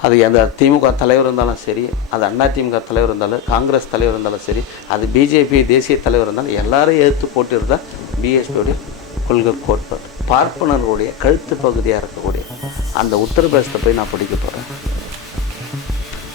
அது அந்த திமுக தலைவர் இருந்தாலும் சரி அது அண்ணா திமுக தலைவர் இருந்தாலும் காங்கிரஸ் தலைவர் இருந்தாலும் சரி அது பிஜேபி தேசிய தலைவர் இருந்தாலும் எல்லாரும் எதிர்த்து போட்டிருந்தா பிஎஸ்பியோடைய கொள்கை கோட்பாடு பார்ப்பனர்களுடைய கழுத்து பகுதியாக இருக்கக்கூடிய அந்த உத்தரப்பிரதேசத்தை போய் நான் பிடிக்க போகிறேன்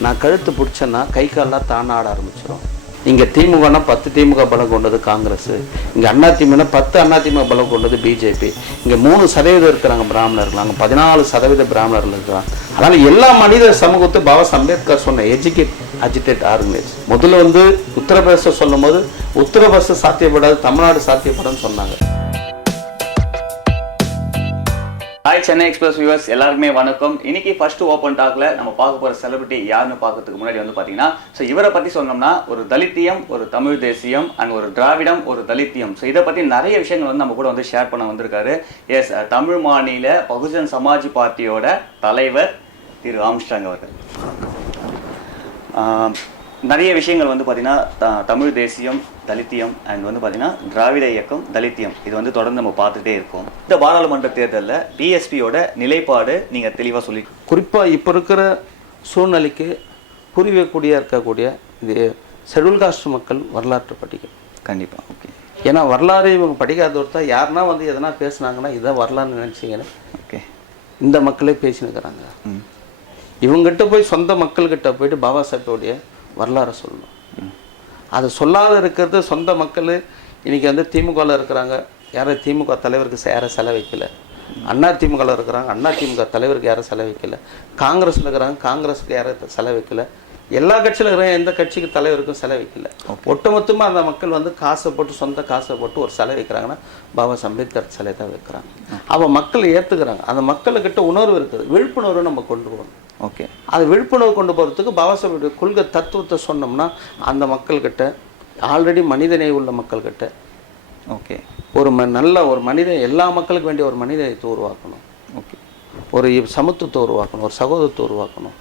நான் கழுத்து பிடிச்சேன்னா கை காலெல்லாம் தானாட ஆட ஆரம்பிச்சிடும் இங்கே திமுகனா பத்து திமுக பலம் கொண்டது காங்கிரஸ். இங்கே அண்ணா திமுகனா பத்து அண்ணா திமுக பலம் கொண்டது பிஜேபி இங்கே மூணு சதவீதம் இருக்கிறாங்க பிராமணர்கள். அங்கே பதினாலு சதவீத பிராமணர்கள் இருக்கிறாங்க. அதனால் எல்லா மனித சமூகத்தை பாபா அம்பேத்கர் சொன்ன எஜுகேட் அஜிடேட் ஆர்கனைஸ் முதல்ல வந்து உத்தரப்பிரதேசம் சொல்லும் போது உத்தரப்பிரதேசம் சாத்தியப்படாது தமிழ்நாடு சாத்தியப்படாதுன்னு சொன்னாங்க. ஹாய் சென்னை எக்ஸ்பிரஸ் வியூவர்ஸ் எல்லாருமே வணக்கம். இன்னைக்கு ஃபர்ஸ்ட் ஓப்பன் டாக்ல நம்ம பார்க்க போற செலிபிரிட்டி யாருன்னு பார்க்கறதுக்கு முன்னாடி வந்து பாத்தீங்கன்னா ஸோ இவரை பத்தி சொன்னோம்னா ஒரு தலித்தியம் ஒரு தமிழ் தேசியம் அண்ட் ஒரு திராவிடம் ஒரு தலித்தியம். ஸோ இதை பத்தி நிறைய விஷயங்கள் வந்து நம்ம கூட வந்து ஷேர் பண்ண வந்திருக்காரு. எஸ் தமிழ் மாநில பகுஜன் சமாஜ் பார்ட்டியோட தலைவர் திரு ஆம்ஸ்டாங் அவர்கள். நிறைய விஷயங்கள் வந்து பார்த்தீங்கன்னா தமிழ் தேசியம் தலித்தியம் அண்ட் வந்து பார்த்தீங்கன்னா திராவிட இயக்கம் தலித்தியம். இது வந்து தொடர்ந்து நம்ம பார்த்துட்டே இருக்கோம். இந்த பாராளுமன்ற தேர்தலில் பிஎஸ்பியோட நிலைப்பாடு நீங்கள் தெளிவாக சொல்லி குறிப்பாக இப்போ இருக்கிற சூழ்நிலைக்கு புரிவக்கூடிய இருக்கக்கூடிய இது ஷெட்யூல் காஸ்ட் மக்கள் வரலாற்று படிக்கணும் கண்டிப்பாக ஓகே ஏன்னா வரலாறு இவங்க படிக்காத ஒருத்தர் யாருன்னா வந்து எதனா பேசுனாங்கன்னா இதான் வரலாறுன்னு நினச்சிங்கன்னா ஓகே இந்த மக்களே பேசினுக்கிறாங்க. ம். இவங்ககிட்ட போய் சொந்த மக்கள்கிட்ட போயிட்டு பாபா சாஹிப்போடைய வரலாறை சொல்லணும். அதை சொல்லாத இருக்கிறது சொந்த மக்கள் இன்னைக்கு வந்து திமுகவில் இருக்கிறாங்க. யாரும் திமுக தலைவருக்கு யாரும் செலவு வைக்கல. அண்ணா திமுகவில் இருக்கிறாங்க. அண்ணா திமுக தலைவருக்கு யாரும் செலவு வைக்கல. காங்கிரஸில் இருக்கிறாங்க. காங்கிரஸுக்கு யாரும் செலவு வைக்கல. எல்லா கட்சியில் இருக்கிற எந்த கட்சிக்கு தலைவருக்கும் செலவு வைக்கல. ஒட்டுமொத்தமாக அந்த மக்கள் வந்து காசை போட்டு சொந்த காசை போட்டு ஒரு சிலை வைக்கிறாங்கன்னா பாபா அம்பேத்கர் சிலை தான் வைக்கிறாங்க. அவன் மக்கள் ஏற்றுக்கிறாங்க அந்த மக்களுக்கிட்ட உணர்வு இருக்குது. விழிப்புணர்வு நம்ம கொண்டு போகணும். ஓகே. அது விழிப்புணர்வு கொண்டு போகிறதுக்கு பாபாசாஹிபுடைய கொள்கை தத்துவத்தை சொன்னோம்னா அந்த மக்கள்கிட்ட ஆல்ரெடி மனிதனை உள்ள மக்கள்கிட்ட ஓகே. ஒரு ம நல்ல ஒரு மனிதன் எல்லா மக்களுக்கு வேண்டிய ஒரு மனிதத்தை உருவாக்கணும். ஓகே. ஒரு சமத்துவத்தை உருவாக்கணும் ஒரு சகோதரத்தை உருவாக்கணும்.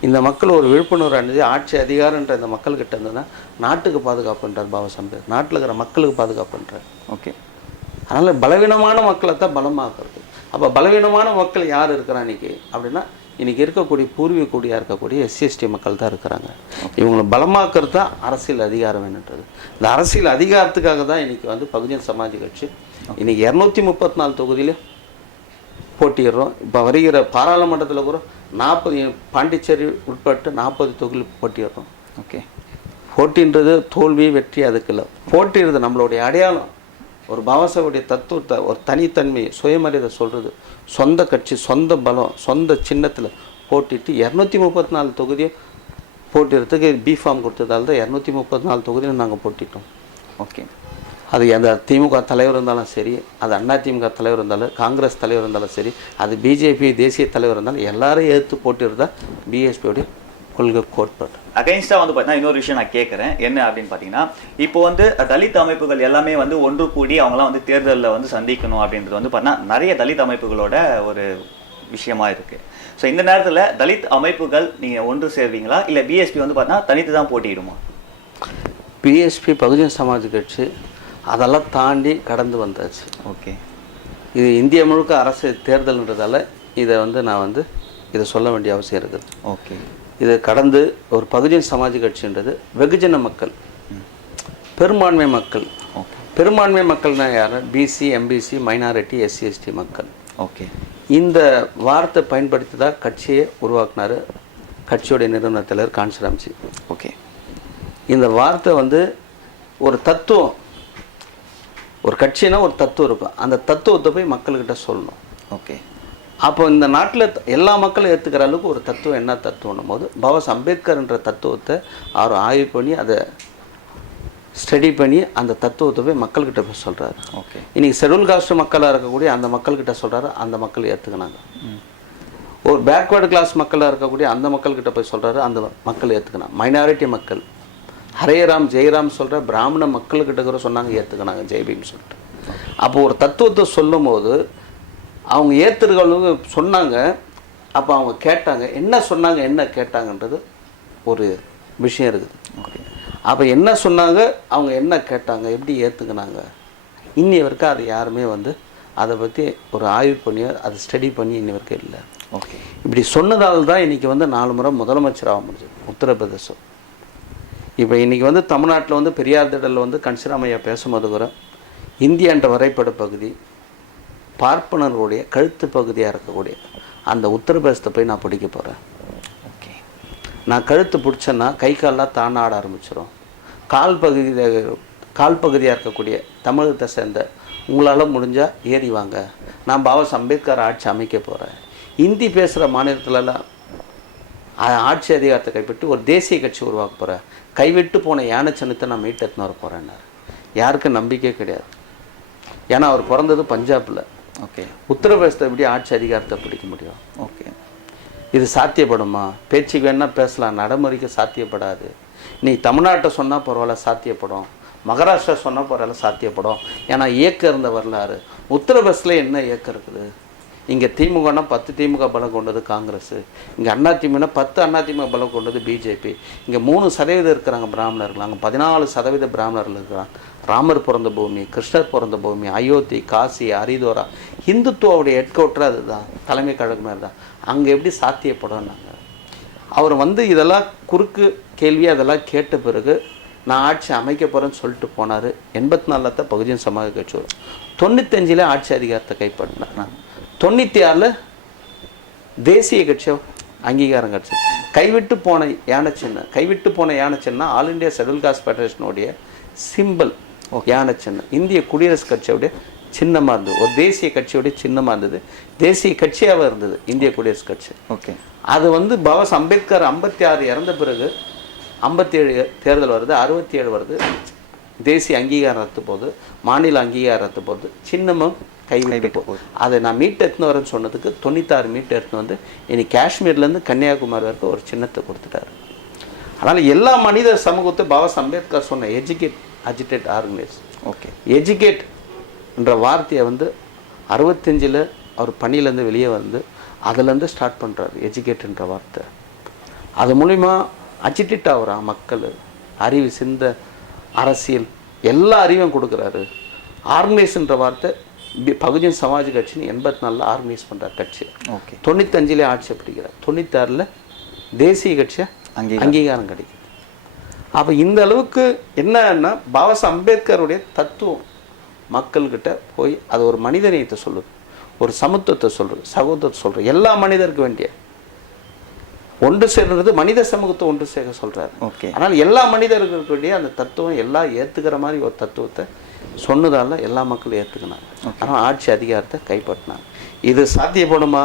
இந்த மக்கள் ஒரு விழிப்புணர்வு அணிஞ்சு ஆட்சி அதிகாரன்ற இந்த மக்கள்கிட்ட இருந்ததுன்னா நாட்டுக்கு பாதுகாப்புன்றார் பாபா நாட்டில் இருக்கிற மக்களுக்கு பாதுகாப்புன்றார் ஓகே. அதனால் பலவீனமான மக்களை தான் பலமாக்குறது. அப்போ பலவீனமான மக்கள் யார் இருக்கிறா இன்னைக்கு? அப்படின்னா இன்னைக்கு இருக்கக்கூடிய பூர்வீக குடியாக இருக்கக்கூடிய எஸ்சிஎஸ்டி மக்கள் தான் இருக்கிறாங்க. இவங்களை பலமாக்குறது தான் அரசியல் அதிகாரம் என்னன்றது. இந்த அரசியல் அதிகாரத்துக்காக தான் இன்னைக்கு வந்து பகுஜன் சமாஜ் கட்சி இன்னைக்கு இரநூத்தி முப்பத்தி நாலு தொகுதியிலும் போட்டியிடுறோம். இப்போ வருகிற பாராளுமன்றத்தில் கூட நாற்பது பாண்டிச்சேரி உட்பட்டு நாற்பது தொகுதியில் போட்டியிடுறோம். ஓகே. போட்டின்றது தோல்வி வெற்றி அதுக்கு இல்லை. போட்டின்றது நம்மளுடைய அடையாளம். ஒரு பாபாசாவுடைய தத்துவத்தை ஒரு தனித்தன்மை சுயமரியாதை சொல்கிறது சொந்த கட்சி சொந்த பலம் சொந்த சின்னத்தில் போட்டிட்டு இரநூத்தி முப்பத்தி நாலு தொகுதியும் போட்டிடுறதுக்கு பிஃபார்ம் கொடுத்ததால தான் இரநூத்தி முப்பத்தி நாலு தொகுதியும் நாங்கள் போட்டிட்டோம். ஓகே. அது அந்த திமுக தலைவர் இருந்தாலும் சரி அது அண்ணா திமுக தலைவர் இருந்தாலும் காங்கிரஸ் தலைவர் இருந்தாலும் சரி அது பிஜேபி தேசிய தலைவர் இருந்தாலும் எல்லாரும் எதிர்த்து போட்டிருந்தா பிஎஸ்பியோடைய கொள்கை கோட்பாடு அகைன்ஸ்டாக வந்து பார்த்தீங்கன்னா இன்னொரு விஷயம் நான் கேட்குறேன் என்ன அப்படின்னு பார்த்தீங்கன்னா இப்போ வந்து தலித் அமைப்புகள் எல்லாமே வந்து ஒன்று கூடி அவங்களாம் வந்து தேர்தலில் வந்து சந்திக்கணும் அப்படின்றது வந்து பார்த்தீங்கன்னா நிறைய தலித் அமைப்புகளோட ஒரு விஷயமா இருக்கு. ஸோ இந்த நேரத்தில் தலித் அமைப்புகள் நீங்கள் ஒன்று சேர்வீங்களா? இல்லை பிஎஸ்பி வந்து பார்த்தீங்கன்னா தனித்து தான் போட்டியிடுமா? பிஎஸ்பி பகுஜன் சமாஜ் கட்சி அதெல்லாம் தாண்டி கடந்து வந்தாச்சு. ஓகே. இது இந்திய முழுக்க அரசு தேர்தல்ன்றதால இதை வந்து நான் வந்து இதை சொல்ல வேண்டிய அவசியம் இருக்குது. ஓகே. இதை கடந்து ஒரு பகுஜன் சமாஜ் கட்சின்றது வெகுஜன மக்கள். பெரும்பான்மை மக்கள். பெரும்பான்மை மக்கள்னா யார்? BC MBC minority SC ST மக்கள். ஓகே. இந்த வார்த்தை பயன்படுத்தி தான் கட்சியை உருவாக்குனாரு கட்சியோடைய நிறுவனர் தலைவர் காஞ்சிராம்ஜி ஓகே. இந்த வார்த்தை வந்து ஒரு தத்துவம். ஒரு கட்சினா ஒரு தத்துவம் இருக்கும். அந்த தத்துவத்தை போய் மக்கள்கிட்ட சொல்லணும். ஓகே. அப்போ இந்த நாட்டில் எல்லா மக்களும் ஏற்றுக்கிற அளவுக்கு ஒரு தத்துவம் என்ன தத்துவம்னும் போது பாபாஸ் அம்பேத்கர்ன்ற தத்துவத்தை அவர் ஆய்வு பண்ணி அதை ஸ்டடி பண்ணி அந்த தத்துவத்தை போய் மக்கள்கிட்ட போய் சொல்கிறாரு ஓகே. இன்னைக்கு ஷெட்யூல் காஸ்ட் மக்களாக இருக்கக்கூடிய அந்த மக்கள்கிட்ட சொல்கிறாரு அந்த மக்கள் ஏற்றுக்கினாங்க ஒரு பேக்வேர்டு கிளாஸ் மக்களாக இருக்கக்கூடிய அந்த மக்கள்கிட்ட போய் சொல்கிறாரு அந்த மக்கள் ஏற்றுக்கினாங்க மைனாரிட்டி மக்கள். ஹரேராம் ஜெயராம் சொல்கிற பிராமண மக்கள்கிட்ட கூட சொன்னாங்க ஏற்றுக்கினாங்க ஜெய்பீம் சொல்லிட்டு. அப்போ ஒரு தத்துவத்தை சொல்லும்போது அவங்க ஏற்றுக்கிறவங்க சொன்னாங்க. அப்போ அவங்க கேட்டாங்க. என்ன சொன்னாங்க என்ன கேட்டாங்கன்றது ஒரு விஷயம் இருக்குது. ஓகே. அப்போ என்ன சொன்னாங்க அவங்க என்ன கேட்டாங்க எப்படி ஏற்றுக்கினாங்க இன்னி வரைக்கும் அது யாருமே வந்து அதை பற்றி ஒரு ஆய்வு பண்ணி அதை ஸ்டடி பண்ணி இன்னி வரைக்கும் இல்லை. ஓகே. இப்படி சொன்னதால் தான் இன்னைக்கு வந்து நாலு முறை முதலமைச்சராக முடிஞ்சது. உத்தரப்பிரதேசம். இப்போ இன்னைக்கு வந்து தமிழ்நாட்டில் வந்து பெரியார் திடலில் வந்து கன்சிராமையா பேசும்போது கூட இந்தியா என்ற வரைபட பகுதி பார்ப்பனர்களுடைய கழுத்து பகுதியாக இருக்கக்கூடிய அந்த உத்தரப்பிரதேசத்தை போய் நான் பிடிக்க போகிறேன் ஓகே நான் கழுத்து பிடிச்சேன்னா கை கால்லாம் தானே ஆட ஆரம்பிச்சிடும் கால் பகுதி கால் பகுதியாக இருக்கக்கூடிய தமிழகத்தை சேர்ந்த உங்களால் முடிஞ்சால் ஏறி வாங்க. நான் பாபா அம்பேத்கர் ஆட்சி அமைக்க போகிறேன் ஹிந்தி பேசுகிற மாநிலத்துலலாம் ஆட்சி அதிகாரத்தை கைப்பற்றி ஒரு தேசிய கட்சி உருவாக்க போகிறேன் கைவிட்டு போன யானை சின்னத்தை நான் மீட்டெத்துன்னு வர போகிறேன்னாரு யாருக்கும் நம்பிக்கை கிடையாது. ஏன்னா அவர் பிறந்தது பஞ்சாபில். ஓகே. உத்தரப்பிரதேசத்தை எப்படி ஆட்சி அதிகாரத்தை பிடிக்க முடியும்? ஓகே. இது சாத்தியப்படுமா? பேச்சுக்கு வேணா பேசலாம். நடைமுறைக்கு சாத்தியப்படாது. நீ தமிழ்நாட்டை சொன்னால் பரவாயில்ல சாத்தியப்படும். மகாராஷ்டிரா சொன்னால் பரவாயில்ல சாத்தியப்படும். ஏன்னா இயக்கம் இருந்த வரலாறு. உத்தரப்பிரதேசில் என்ன இயக்கம் இருக்குது? இங்கே திமுகனா பத்து திமுக பலம் கொண்டது காங்கிரஸ். இங்கே அண்ணா திமுகனா பத்து அண்ணா திமுக பலம் கொண்டது பிஜேபி. இங்கே மூணு சதவீதம் இருக்கிறாங்க பிராமணர்கள். அங்கே பதினாலு சதவீத பிராமணர்கள் இருக்கிறாங்க. ராமர் பிறந்த பூமி கிருஷ்ணர் பிறந்த பூமி அயோத்தி காசி அரிதோரா. ஹிந்துத்துவோடைய ஹெட்கோட்டர் அதுதான். தலைமை கழகமே தான் அங்கே எப்படி சாத்தியப்படும்னாங்க அவர் வந்து இதெல்லாம் குறுக்கு கேள்வி அதெல்லாம் கேட்ட பிறகு நான் ஆட்சி அமைக்க போகிறேன்னு சொல்லிட்டு போனார். எண்பத்தி நாலில் தான் பகுஜன் சமாஜ கட்சி வரும். தொண்ணூத்தஞ்சில் ஆட்சி அதிகாரத்தை கைப்பற்றினார். தொண்ணூற்றி ஆறில் தேசிய கட்சியை அங்கீகாரம் கிடச்சி கைவிட்டு போன யானை சின்னம் கைவிட்டு போன யானை சின்னம் ஆல் இந்தியா ஷெட்யூல் காஸ்ட் ஃபெடரேஷனுடைய சிம்பிள் யானை சின்னம் இந்திய குடியரசு கட்சியோடைய சின்னமாக இருந்தது. ஒரு தேசிய கட்சியோடைய சின்னமாக இருந்தது. தேசிய கட்சியாகவே இருந்தது இந்திய குடியரசு கட்சி. ஓகே அது வந்து பாபாஸ் அம்பேத்கர் ஐம்பத்தி ஆறு இறந்த பிறகு ஐம்பத்தி ஏழு தேர்தல் வருது அறுபத்தி ஏழு வருது. தேசிய அங்கீகாரம் ரத்து போகுது மாநில அங்கீகாரம் ரத்து போகுது. சின்னமும் கைவிட்டு போகுது. அதை நான் மீட் எடுத்துன்னு வரேன்னு சொன்னதுக்கு தொண்ணூத்தாறு மீட் எடுத்துன்னு வந்து இனி காஷ்மீர்லேருந்து கன்னியாகுமரி வரைக்கும் ஒரு சின்னத்தை கொடுத்துட்டாரு. அதனால் எல்லா மனித சமூகத்தை பாபாஸ் அம்பேத்கர் சொன்ன educate agitate organise okay. Educate என்ற வார்த்தையை வந்து அறுபத்தஞ்சில் அவர் பணியிலேருந்து வெளியே வந்து அதுலேருந்து ஸ்டார்ட் பண்ணுறாரு எஜுகேட்ன்ற வார்த்தை. அது மூலிமா அஜிடேட் ஆகுறான் மக்கள் அறிவு சிந்த அரசியல் எல்லா அறிவும் கொடுக்குறாரு. ஆர்கனைஸ்ன்ற வார்த்தை பகுஜன் சமாஜ் கட்சின்னு எண்பத்தி நாலில் ஆர்கனைஸ் பண்ணுறார் கட்சி. ஓகே. தொண்ணூத்தஞ்சிலே ஆட்சி பிடிக்கிறார் தொண்ணூத்தாறில் தேசிய கட்சியை அங்கீகாரம். அங்கீகாரம் கிடைக்குது. அப்போ இந்த அளவுக்கு என்னன்னா பாபாசா அம்பேத்கருடைய தத்துவம் மக்கள்கிட்ட போய் அது ஒரு மனிதநேயத்தை சொல்லுது ஒரு சமத்துவத்தை சொல்றது சகோதரத்தை சொல்றது எல்லா மனிதருக்கு வேண்டிய ஒன்று சேர்றது மனித சமூகத்தை ஒன்று சேர்க்க சொல்றாரு. ஓகே. ஆனால் எல்லா மனிதர்களுக்கு வேண்டிய அந்த தத்துவம் எல்லாம் ஏத்துக்கிற மாதிரி ஒரு தத்துவத்தை சொன்னதால எல்லா மக்களும் ஏத்துக்கினாங்க. ஆனால் ஆட்சி அதிகாரத்தை கைப்பற்றினாங்க. இது சாத்தியப்படுமா?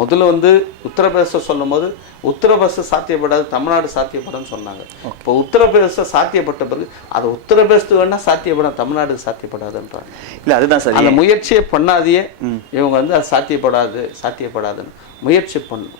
முதல்ல வந்து உத்தரப்பிரதேசம் சொல்லும்போது உத்தரப்பிரதேசம் சாத்தியப்படாது தமிழ்நாடு சாத்தியப்படும்னு சொன்னாங்க. இப்போ உத்தரப்பிரதேசம் சாத்தியப்பட்ட பிறகு அது உத்தரப்பிரதேசத்துக்கு வேணா சாத்தியப்படும் தமிழ்நாடு சாத்தியப்படாதுன்றாங்க. இல்லை அதுதான் சார். அந்த முயற்சியை பண்ணாதையே இவங்க வந்து அது சாத்தியப்படாது சாத்தியப்படாதுன்னு முயற்சி பண்ணும்